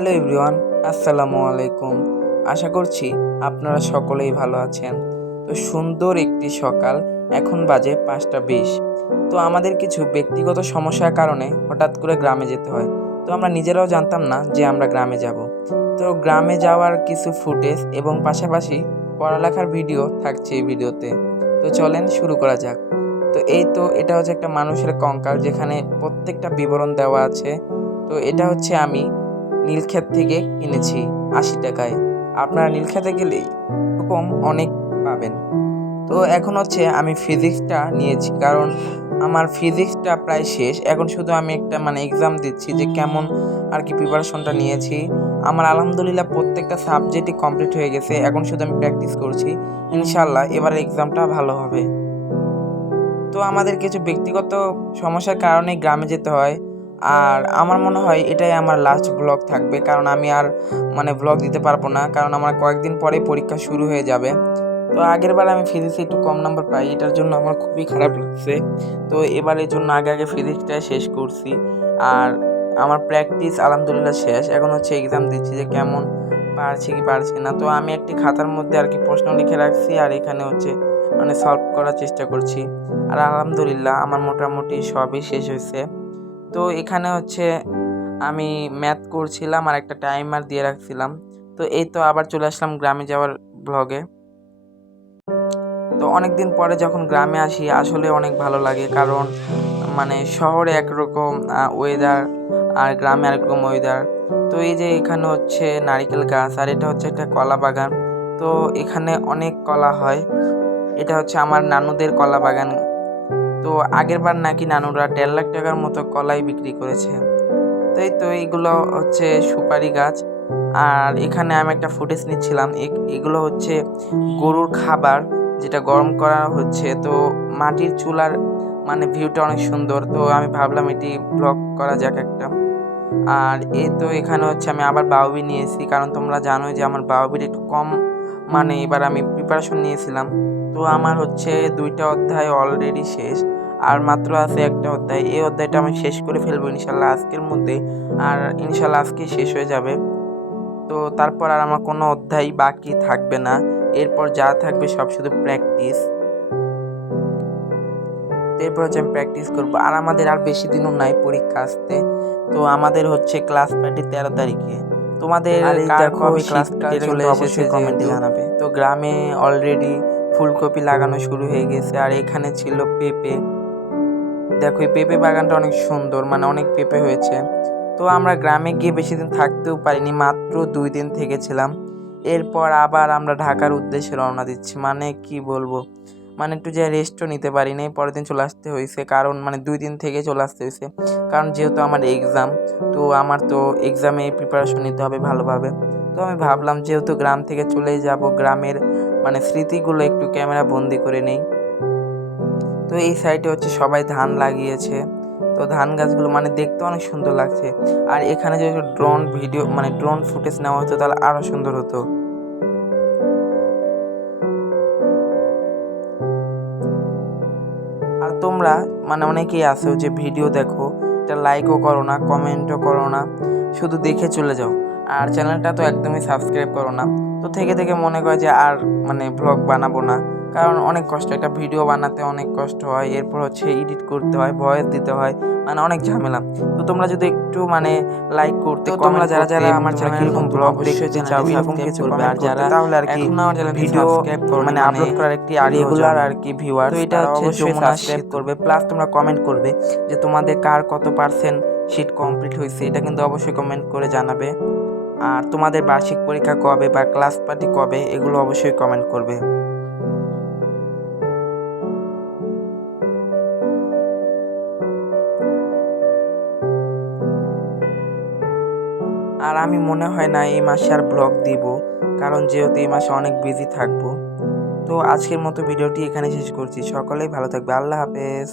Hello everyone, আসসালামু আলাইকুম। আশা করছি আপনারা সকলেই ভালো আছেন। তো সুন্দর একটি সকাল, এখন বাজে 5টা 20। তো আমাদের কিছু ব্যক্তিগত সমস্যার কারণে হঠাৎ করে গ্রামে যেতে হয়। তো আমরা নিজেরাও জানতাম না যে আমরা গ্রামে যাব। তো গ্রামে যাওয়ার কিছু ফুটেজ এবং পাশাপাশি পড়ালেখার ভিডিও থাকছে এই ভিডিওতে। তো চলেন শুরু করা যাক। তো এটা হচ্ছে একটা মানুষের কঙ্কাল, যেখানে প্রত্যেকটা বিবরণ দেওয়া আছে। তো এটা হচ্ছে আমি নীলক্ষেত থেকে কিনেছি 80 টাকায়। আপনারা নীলক্ষেতে গেলেই এরকম অনেক পাবেন। তো এখন হচ্ছে আমি ফিজিক্সটা নিয়েছি, কারণ আমার ফিজিক্সটা প্রায় শেষ। এখন শুধু আমি একটা এক্সাম দিচ্ছি, যে কেমন আর কি প্রিপারেশনটা নিয়েছি। আমার আলহামদুলিল্লাহ প্রত্যেকটা সাবজেক্টই কমপ্লিট হয়ে গেছে। এখন শুধু আমি প্র্যাকটিস করছি, ইনশাল্লাহ এবারের এক্সামটা ভালো হবে। তো আমাদের কিছু ব্যক্তিগত সমস্যার কারণে গ্রামে যেতে হয়। আর আমার মনে হয় এটাই আমার লাস্ট ব্লগ থাকবে, কারণ আমি আর ব্লগ দিতে পারবো না, কারণ আমার কয়েকদিন পরে পরীক্ষা শুরু হয়ে যাবে। তো আগের বার আমি ফিজিক্সে একটু কম নাম্বার পাই, এটার জন্য আমার খুবই খারাপ লাগছে। তো এবারের জন্য আগে ফিজিক্সটাই শেষ করছি। আর আমার প্র্যাকটিস আলহামদুলিল্লাহ শেষ। এখন হচ্ছে এক্সাম দিচ্ছি, যে কেমন পারছি কি পারছি না। তো আমি একটি খাতার মধ্যে আর কি প্রশ্ন লিখে রাখছি, আর এখানে হচ্ছে সলভ করার চেষ্টা করছি। আর আলহামদুলিল্লাহ আমার মোটামুটি সবই শেষ হয়েছে। তো এখানে হচ্ছে আমি ম্যাথ করছিলাম আর একটা টাইমার দিয়ে রাখছিলাম। তো এই তো আবার চলে আসলাম গ্রামে যাওয়ার ব্লগে। তো অনেক দিন পরে যখন গ্রামে আসি আসলে অনেক ভালো লাগে, কারণ শহরে একরকম ওয়েদার আর গ্রামে আরেকরকম ওয়েদার। তো এই যে এখানে হচ্ছে নারিকেল গাছ, আর এটা হচ্ছে একটা কলা বাগান। তো এখানে অনেক কলা হয়। এটা হচ্ছে আমার নানুদের কলা বাগান। তো আগের বার নাকি নানুরা 1.5 লাখ টাকার মতো কলাই বিক্রি করেছে। তো এইগুলো হচ্ছে সুপারি গাছ। আর এখানে আমি একটা ফুটেজ নিচ্ছিলাম, এগুলো হচ্ছে গরুর খাবার, যেটা গরম করা হচ্ছে। তো মাটির চুলার ভিউটা অনেক সুন্দর। তো আমি ভাবলাম এটি ব্লগ করা যাক একটা। আর এখানে হচ্ছে আমি আবার বাউবি নিয়েছি, কারণ তোমরা জানোই যে আমার বাউবির একটু কম, এবার আমি প্রিপারেশন নিয়েছিলাম। তো আমার হচ্ছে 2টা অধ্যায় অলরেডি শেষ, আর মাত্র আছে একটা অধ্যায়। এই অধ্যায়টা আমি শেষ করে ফেলবো ইনশাল্লাহ আজকের মধ্যে, আর ইনশাল্লাহ আজকে শেষ হয়ে যাবে। তো তারপর আর আমার কোনো অধ্যায় বাকি থাকবে না। এরপর যা থাকবে সব শুধু প্র্যাকটিস। এরপর হচ্ছে আমি প্র্যাকটিস করবো। আর আমাদের আর বেশি দিনও নাই পরীক্ষা আসতে। তো আমাদের হচ্ছে ক্লাস পার্টি 13 তারিখে। তোমাদের কার কবে ক্লাস পার্টি চলে এসেছে কমেন্টে জানাবে। তো গ্রামে অলরেডি ফুলকপি লাগানো শুরু হয়ে গেছে, আর এখানে ছিল পেঁপে। দেখো এই পেঁপে বাগানটা অনেক সুন্দর, অনেক পেঁপে হয়েছে। তো আমরা গ্রামে গিয়ে বেশি দিন থাকতেও পারিনি, মাত্র 2 দিন থেকেছিলাম। এরপর আবার আমরা ঢাকার উদ্দেশ্যে রওনা দিচ্ছি। কি বলবো, একটু যে রেস্টও নিতে পারিনি, পরের দিন চলে আসতে হয়েছে, কারণ 2 দিন থেকে চলে আসতে হয়েছে, কারণ যেহেতু আমার এক্সাম। তো আমার তো এক্সামে প্রিপারেশন নিতে হবে ভালোভাবে। তো আমি ভাবলাম যেহেতু গ্রাম থেকে চলেই যাব, গ্রামের স্মৃতিগুলো একটু ক্যামেরা বন্দি করে নেই। তো এই সাইডে হচ্ছে সবাই ধান লাগিয়েছে। তো ধান গাছগুলো দেখতে অনেক সুন্দর লাগছে। আর এখানে যদি ড্রোন ভিডিও ড্রোন ফুটেজ নেওয়া হতো তাহলে আরো সুন্দর হতো। আর তোমরা অনেকেই আছো যে ভিডিও দেখো, এটা লাইকও করো না, কমেন্টও করো না, শুধু দেখে চলে যাও। আর চ্যানেলটা তো একদমই সাবস্ক্রাইব করো না। তো থেকে থেকে মনে করে যে আর ব্লগ বানাবো না, কারণ অনেক কষ্ট, একটা ভিডিও বানাতে অনেক কষ্ট হয়। এরপর হচ্ছে এডিট করতে হয়, ভয়েস দিতে হয়, অনেক ঝামেলা। তো তোমরা যদি একটু লাইক করতে, তোমরা যারা যারা আমার চ্যানেলে এরকম ব্লগ দেখতে চাও এরকম কিছু করবে, আর যারা তাহলে আর কি ভিডিও আপলোড করার একটি রেগুলার আর কি ভিউয়ার, তো এটা হচ্ছে যমুনা সাবস্ক্রাইব করবে, প্লাস তোমরা কমেন্ট করবে যে তোমাদের কার কত পার্সেন্ট শীট কমপ্লিট হয়েছে, এটা কিন্তু অবশ্যই কমেন্ট করে জানাবে। আর তোমাদের বার্ষিক পরীক্ষা কবে বা ক্লাস পার্টি কবে, এগুলো অবশ্যই কমেন্ট করবে। আর আমি মনে হয় না এই মাসে আর ব্লগ দিব, কারণ যেহেতু এই মাসে অনেক বিজি থাকবো। তো আজকের মতো ভিডিওটি এখানে শেষ করছি। সকলেই ভালো থাকবে। আল্লাহ হাফেজ।